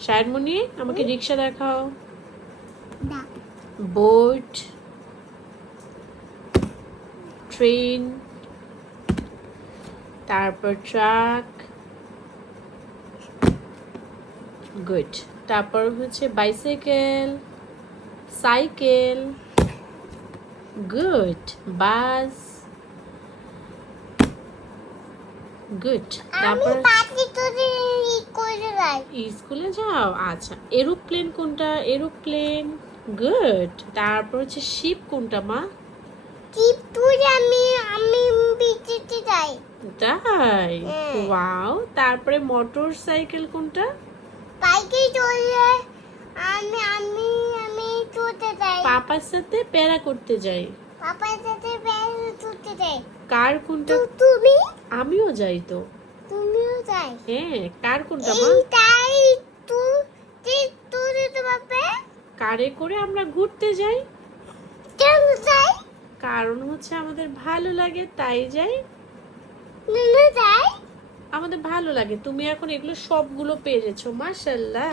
শায়রমণি আমাকে রিক্সা দেখাও। Boat, train, তারপর ট্রাক, গুড। তারপর হচ্ছে বাইসাইকেল, সাইকেল, গুড। বাস, গুড। তারপর স্কুলে যাও, আচ্ছা। এরোপ্লেন কোনটা? Aeroplane, good. তারপর হচ্ছে শিপ কোনটা মা? তাই, ওয়াও। তারপরে মোটর সাইকেল কোনটা? পাপার সাথে প্যারা করতে যাই। কার কোনটা? আমিও যাই তো। হ্যাঁ, কার কোনটা মা? কারে করে আমরা ঘুরতে যাই। কারণ হচ্ছে আমাদের ভালো লাগে তাই যাই। আমাদের ভালো লাগে। তুমি এখন এগুলো সবগুলো পেরেছো, মাশাআল্লাহ।